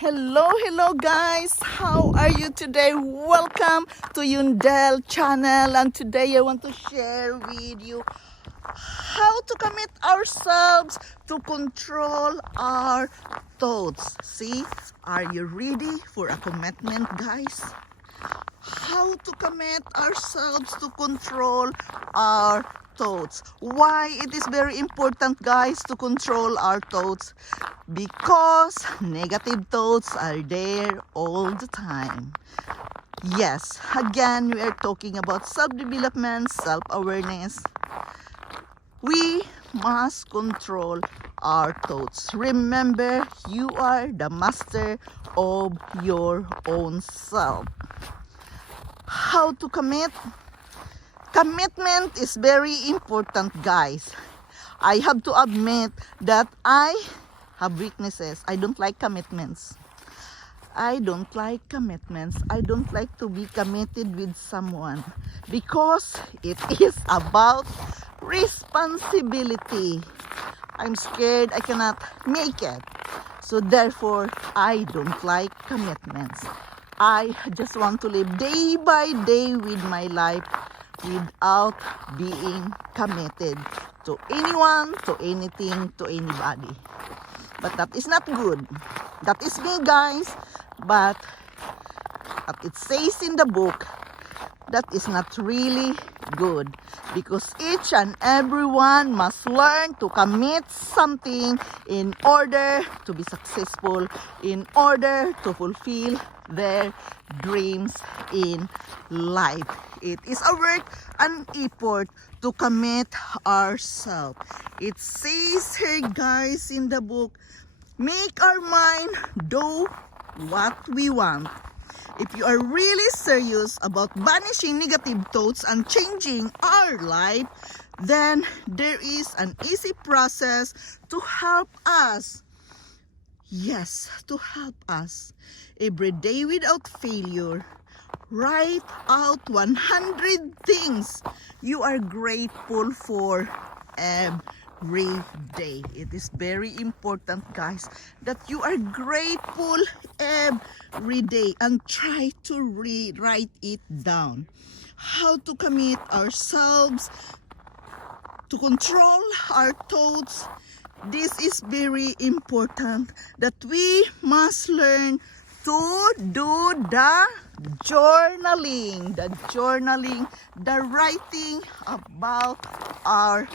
Hello guys, how are you today? Welcome to Yundel channel, and today I want to share with you how to commit ourselves to control our thoughts. See, are you ready for a commitment, guys? How to commit ourselves to control our thoughts. Why it is very important, guys, to control our thoughts? Because negative thoughts are there all the time. Yes, again, we are talking about self-development, self-awareness. We must control our thoughts. Remember, you are the master of your own self. How to commit? Commitment is very important, guys. I have to admit that I have weaknesses. I don't like commitments. I don't like to be committed with someone because it is about responsibility. I'm scared I cannot make it. So therefore, I don't like commitments. I just want to live day by day with my life without being committed to anyone, to anything, to anybody. But that is not good. That is me, guys. But it says in the book, that is not really good, because each and everyone must learn to commit something in order to be successful, in order to fulfill their dreams in life. It is a work and effort to commit ourselves. It says here, guys, in the book, make our mind do what we want. If you are really serious about banishing negative thoughts and changing our life, then there is an easy process to help us. Yes, to help us. Every day without failure, write out 100 things you are grateful for every day. It is very important, guys, that you are grateful every day, and try to write it down. How to commit ourselves to control our thoughts. This is very important, that we must learn to do the journaling, the writing about our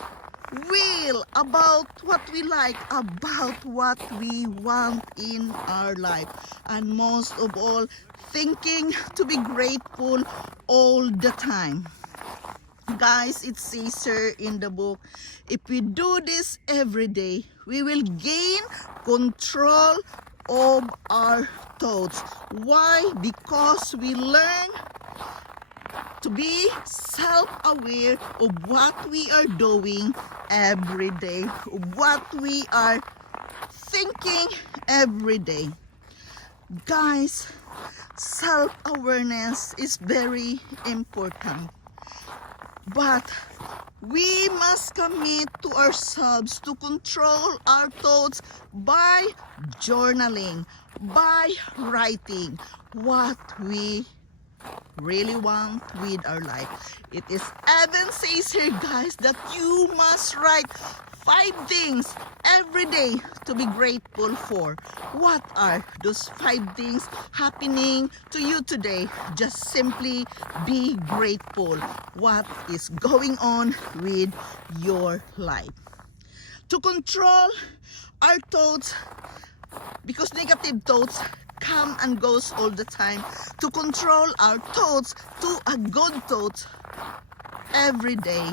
will, about what we like, about what we want in our life, and most of all, thinking to be grateful all the time. Guys, it says here in the book, if we do this every day, we will gain control of our thoughts. Why? Because we learn to be self-aware of what we are doing every day, of what we are thinking every day. Guys, self-awareness is very important. But we must commit to ourselves to control our thoughts by journaling, by writing what we really want with our life. It is even says here, guys, that you must write 5 things every day to be grateful for. What are those 5 things happening to you today? Just simply be grateful what is going on with your life. To control our thoughts, because negative thoughts come and goes all the time. To control our thoughts to a good thought every day,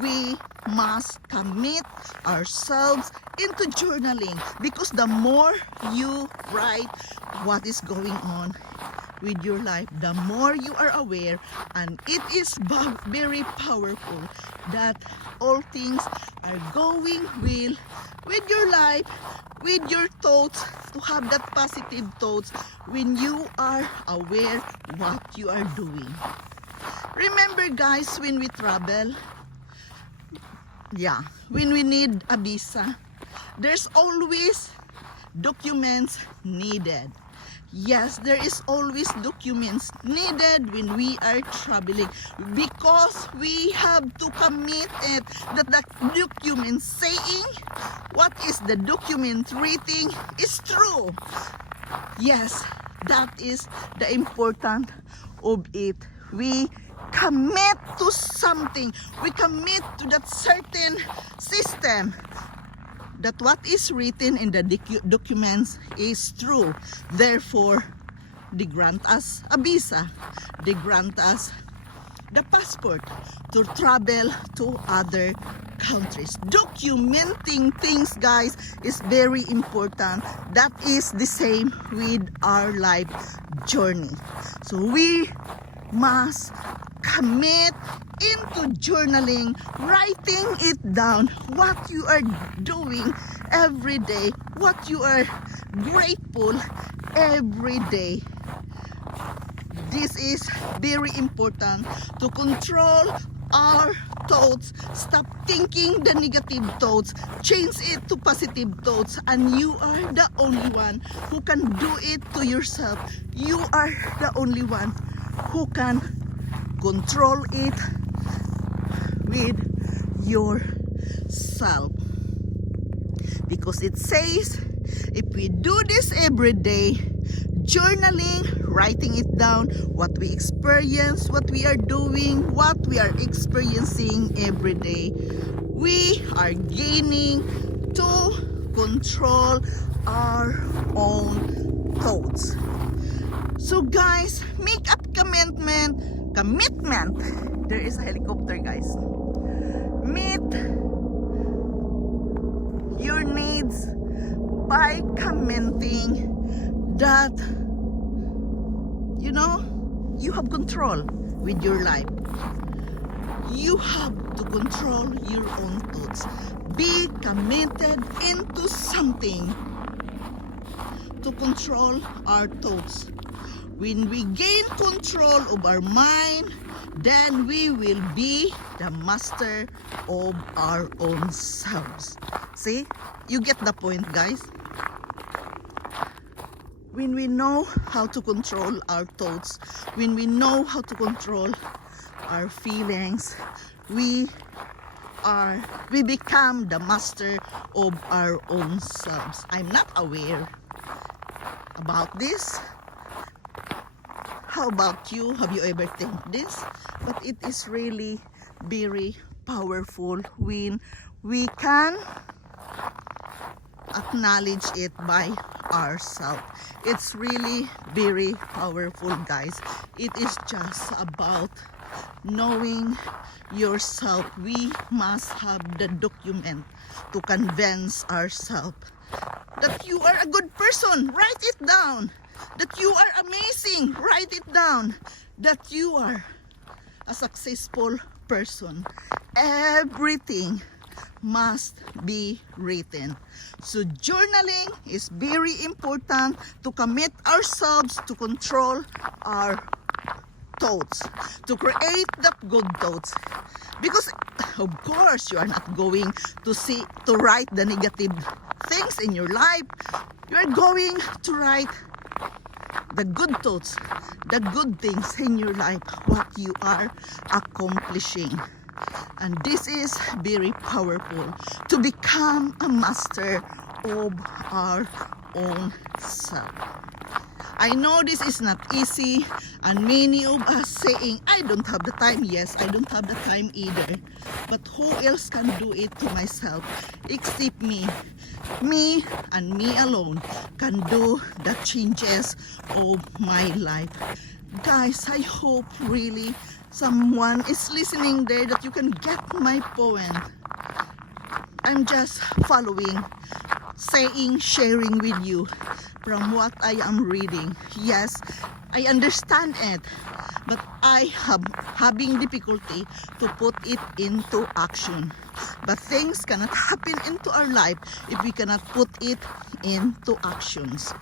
we must commit ourselves into journaling, because the more you write what is going on with your life, the more you are aware, and it is very powerful that all things are going well with your life, with your thoughts, to have that positive thoughts when you are aware what you are doing. Remember, guys, when we travel, when we need a visa, there's always documents needed. Yes, there is always documents needed when we are traveling because we have to commit it that the document saying what is the document reading is true. Yes, that is the important of it. We commit to something. We commit to that certain system. That what is written in the documents is true. Therefore, they grant us a visa. They grant us the passport to travel to other countries. Documenting things, guys, is very important. That is the same with our life journey. So we must commit into journaling, writing it down, what you are doing every day, what you are grateful every day. This is very important to control our thoughts. Stop thinking the negative thoughts, change it to positive thoughts, and you are the only one who can do it to yourself. You are the only one who can control it with yourself, because it says if we do this every day, journaling, writing it down, what we experience, what we are doing, what we are experiencing every day, we are gaining to control our own thoughts. So guys, make up commitment. There is a helicopter, guys. Meet your needs by commenting that you have control with your life. You have to control your own thoughts. Be committed into something to control our thoughts. When we gain control of our mind, then we will be the master of our own selves. See? You get the point, guys? When we know how to control our thoughts, when we know how to control our feelings, we become the master of our own selves. I'm not aware about this. How about you? Have you ever think this? But it is really very powerful when we can acknowledge it by ourselves. It's really very powerful, guys. It is just about knowing yourself. We must have the document to convince ourselves that you are a good person. Write it down. That you are amazing. Write it down. That you are a successful person. Everything must be written. So journaling is very important to commit ourselves to control our thoughts, to create that good thoughts. Because of course you are not going to write the negative things in your life. You are going to write the good thoughts, the good things in your life, what you are accomplishing. And this is very powerful to become a master of our own self. I know this is not easy, and many of us saying, I don't have the time. Yes, I don't have the time either. But who else can do it to myself except me? Me and me alone can do the changes of my life. Guys, I hope really someone is listening there, that you can get my point. I'm just following, saying, sharing with you from what I am reading. Yes, I understand it, but I have having difficulty to put it into action. But things cannot happen into our life if we cannot put it into actions.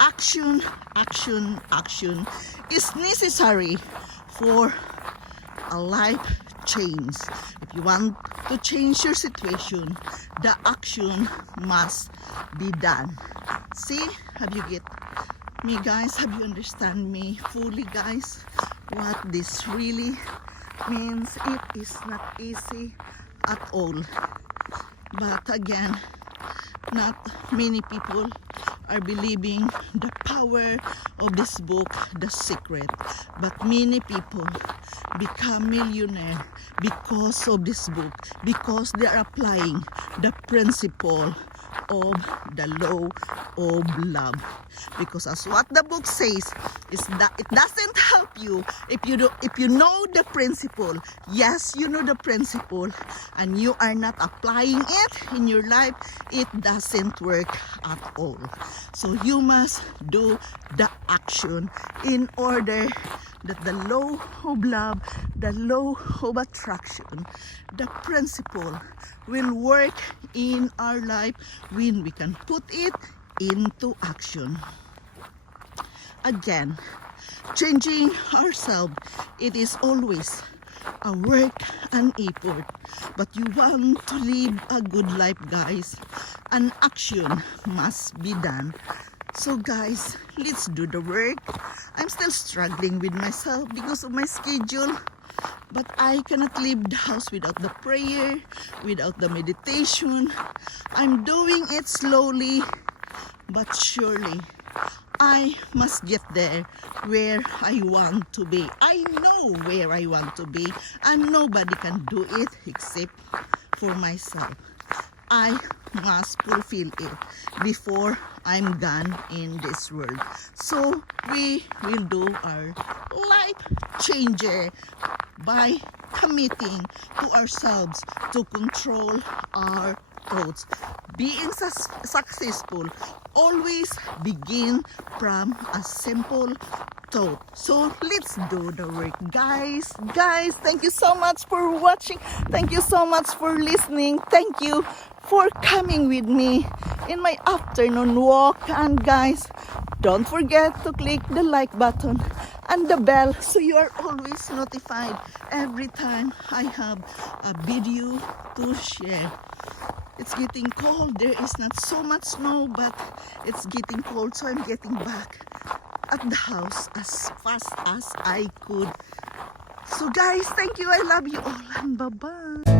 Action, action, action is necessary for a life change. If you want to change your situation, the action must be done. See, have you get me, guys. Have you understand me fully, guys? What this really means? It is not easy at all. But again, not many people are believing the power of this book, The Secret. But many people become millionaire because of this book, because they are applying the principle of the law of love. Because as what the book says is that it doesn't help you if you know the principle. Yes, you know the principle and you are not applying it in your life, it doesn't work at all. So you must do the action in order that the law of love, the law of attraction, the principle will work in our life when we can put it into action. Again, changing ourselves, it is always a work and effort, but you want to live a good life, guys, an action must be done. So guys, let's do the work. I'm still struggling with myself because of my schedule, but I cannot leave the house without the prayer, without the meditation. I'm doing it slowly but surely. I must get there where I want to be. I know where I want to be, and nobody can do it except for myself. I must fulfill it before I'm done in this world. So we will do our life changer by committing to ourselves to control our thoughts. Being successful always begin from a simple thought. So let's do the work, guys. Guys, thank you so much for watching. Thank you so much for listening. Thank you for coming with me in my afternoon walk. And guys, don't forget to click the like button and the bell so you are always notified every time I have a video to share. It's getting cold. There is not so much snow, but it's getting cold, so I'm getting back at the house as fast as I could. So guys, thank you. I love you all, and bye-bye.